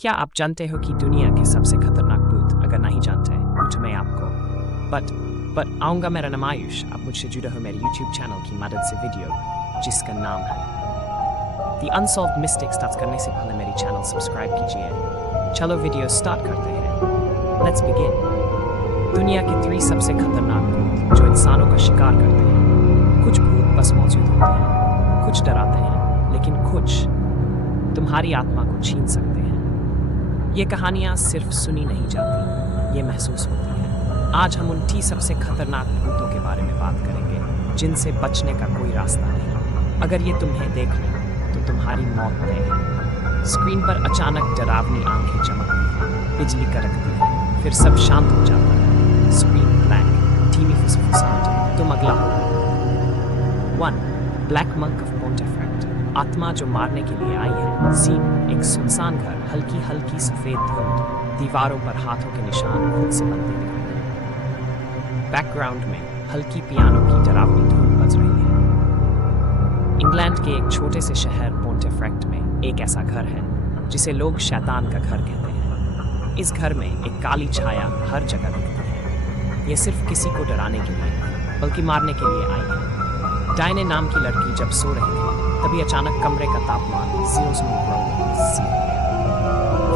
क्या आप जानते हो कि दुनिया के सबसे खतरनाक भूत? अगर नहीं जानते भूत मैं आपको बट आऊँगा। मेरा नाम आयुष। आप मुझसे जुड़े हो मेरे YouTube चैनल की मदद से वीडियो जिसका नाम है The Unsolved Mystics स्टार्ट करने से पहले मेरी चैनल सब्सक्राइब कीजिए। चलो वीडियो स्टार्ट करते हैं। Let's begin। दुनिया के 3 सबसे खतरनाक भूत जो इंसानों का शिकार करते हैं। कुछ भूत बस मौजूद होते हैं, कुछ डराते हैं, लेकिन कुछ तुम्हारी आत्मा को छीन सकते हैं। ये कहानियाँ सिर्फ सुनी नहीं जाती, ये महसूस होती हैं। आज हम उन 3 सबसे खतरनाक भूतों के बारे में बात करेंगे जिनसे बचने का कोई रास्ता नहीं। अगर ये तुम्हें देख लें तो तुम्हारी मौत तय है। स्क्रीन पर अचानक डरावनी आंखें चमकती हैं, बिजली कड़कती है, फिर सब शांत हो जाता है। स्क्रीन ब्लैक, धीमी फुसफुसाहट, तुम अगला हो। 1. Black monk of Pontefract. आत्मा जो मारने के लिए आई है। सीन, एक सुनसान घर, हल्की हल्की सफेद धुंध, दीवारों पर हाथों के निशान खुद से बनते दिख रहे हैं। बैकग्राउंड में हल्की पियानो की डरावनी धुन बज रही है। इंग्लैंड के एक छोटे से शहर पोंटेफ्रेक्ट में एक ऐसा घर है जिसे लोग शैतान का घर कहते हैं। इस घर में एक काली छाया हर जगह दिखती है। ये सिर्फ किसी को डराने के लिए नहीं, बल्कि मारने के लिए आई है। डायने नाम की लड़की जब सो रही थी तभी अचानक कमरे का तापमान 0 गया।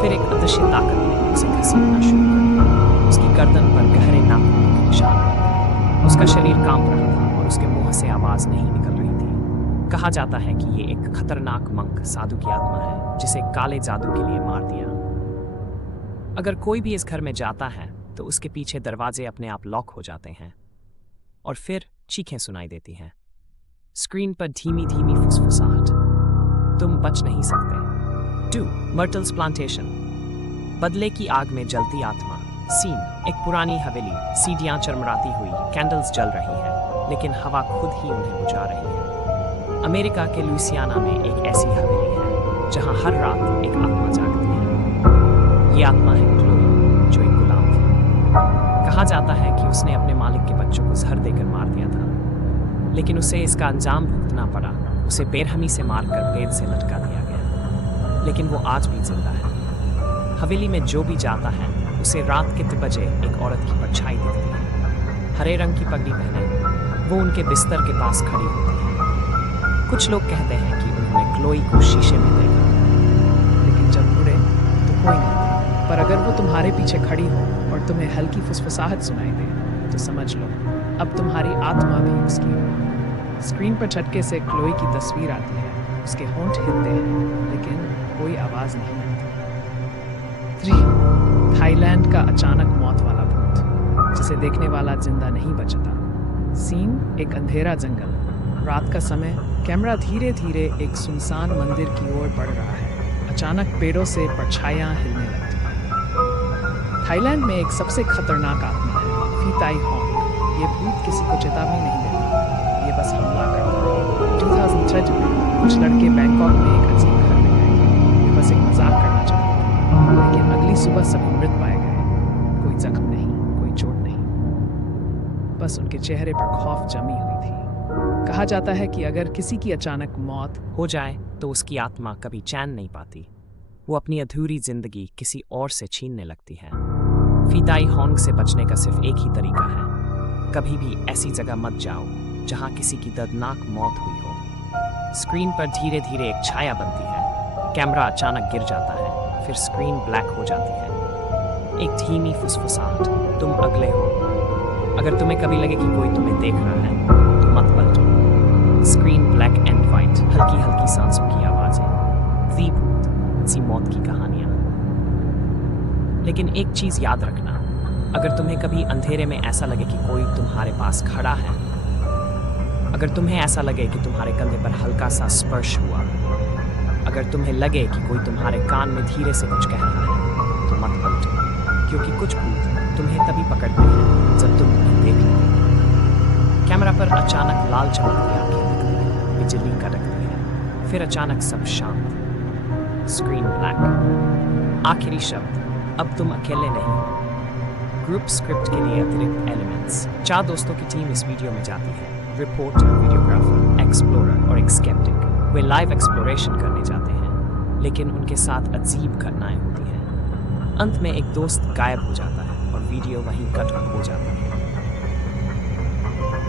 फिर एक अदृश्य ताकत ने उसे घसीटना शुरू कर दिया। उसकी गर्दन पर गहरे नाखूनों के निशान बन। उसका शरीर कांप रहा था और उसके मुंह से आवाज नहीं निकल रही थी। कहा जाता है कि ये एक खतरनाक मंक साधु की आत्मा है जिसे काले जादू के लिए मार दिया। अगर कोई भी इस घर में जाता है तो उसके पीछे दरवाजे अपने आप लॉक हो जाते हैं और फिर चीखें सुनाई देती हैं। स्क्रीन पर धीमी धीमी फुसफुसाहट, तुम बच नहीं सकते। 2. मर्टल्स प्लांटेशन। बदले की आग में जलती आत्मा। सीन, एक पुरानी हवेली, सीढ़ियां चरमराती हुई, कैंडल्स जल रही हैं, लेकिन हवा खुद ही उन्हें बुझा रही है। अमेरिका के लुइसियाना में एक ऐसी हवेली है जहां हर रात एक आत्मा जागती है। ये आत्मा है क्लोई, जो एक गुलाम थी। कहा जाता है कि उसने अपने मालिक के बच्चों को जहर देकर मार दिया था, लेकिन उसे इसका अंजाम भुगतना पड़ा। उसे बेरहमी से मारकर पेड़ से लटका दिया गया, लेकिन वो आज भी जिंदा है। हवेली में जो भी जाता है उसे रात के 3 बजे एक औरत की परछाई दिखती है। हरे रंग की पगड़ी पहने वो उनके बिस्तर के पास खड़ी होती है। कुछ लोग कहते हैं कि उन्होंने क्लोई को शीशे में देखा, लेकिन जब मुड़े तो कोई नहीं। पर अगर वो तुम्हारे पीछे खड़ी हो और तुम्हें हल्की फुसफुसाहट सुनाई दे तो समझ लो अब तुम्हारी आत्मा भी उसकी हो। स्क्रीन पर झटके से क्लोई की तस्वीर आती है। उसके होंठ हिलते हैं, लेकिन कोई आवाज नहीं आती। 3. थाईलैंड का अचानक मौत वाला भूत जिसे देखने वाला जिंदा नहीं बचता। सीन, एक अंधेरा जंगल, रात का समय, कैमरा धीरे धीरे एक सुनसान मंदिर की ओर बढ़ रहा है। अचानक पेड़ों से परछाइयां हिलने लगती हैं। थाईलैंड में एक सबसे खतरनाक आत्मा है, फीताई होंग। ये भूत किसी को चेतावनी नहीं देता, ये बस हमला करता है। 2003 में कुछ लड़के बैंकॉक में एक अजीब घर में गए थे। ये बस एक मजाक करना चाहते थे, लेकिन अगली सुबह सभी मृत पाए गए। कोई जख्म नहीं, कोई चोट नहीं, बस उनके चेहरे पर खौफ जमी हुई थी। कहा जाता है कि अगर किसी की अचानक मौत हो जाए तो उसकी आत्मा कभी चैन नहीं पाती। वो अपनी अधूरी जिंदगी किसी और से छीनने लगती है। फीताई होंग से बचने का सिर्फ एक ही तरीका है, कभी भी ऐसी जगह मत जाओ जहां किसी की दर्दनाक मौत हुई हो। स्क्रीन पर धीरे धीरे एक छाया बनती है। कैमरा अचानक गिर जाता है, फिर स्क्रीन ब्लैक हो जाती है। एक धीमी फुसफुसाहट, तुम अगले हो। अगर तुम्हें कभी लगे कि कोई तुम्हें देख रहा है तो मत पलटो। स्क्रीन ब्लैक एंड व्हाइट, हल्की हल्की सांसों की आवाजें, भूत सी मौत की कहानियां। लेकिन एक चीज याद रखना, अगर तुम्हें कभी अंधेरे में ऐसा लगे कि कोई तुम्हारे पास खड़ा है, अगर तुम्हें ऐसा लगे कि तुम्हारे कंधे पर हल्का सा स्पर्श हुआ, अगर तुम्हें लगे कि कोई तुम्हारे कान में धीरे से कुछ कह रहा है तो मत पलटो, क्योंकि कुछ भूत तुम्हें तभी पकड़ते हैं जब तुम उन्हें देख लेते हो। कैमरा पर अचानक लाल चमकती आंखें दिखती हैं, बिजली कड़कती है, फिर अचानक सब शांत। Screen black. आखिरी शब्द, अब तुम अकेले नहीं हो। ग्रुप स्क्रिप्ट के लिए अतिरिक्त एलिमेंट्स। 4 दोस्तों की टीम इस वीडियो में जाती है, रिपोर्टर, वीडियोग्राफर, एक्सप्लोरर और एक स्केप्टिक। वे लाइव एक्सप्लोरेशन करने जाते हैं, लेकिन उनके साथ अजीब घटनाएं होती हैं। अंत में एक दोस्त गायब हो जाता है और वीडियो वहीं कट हो जाता है।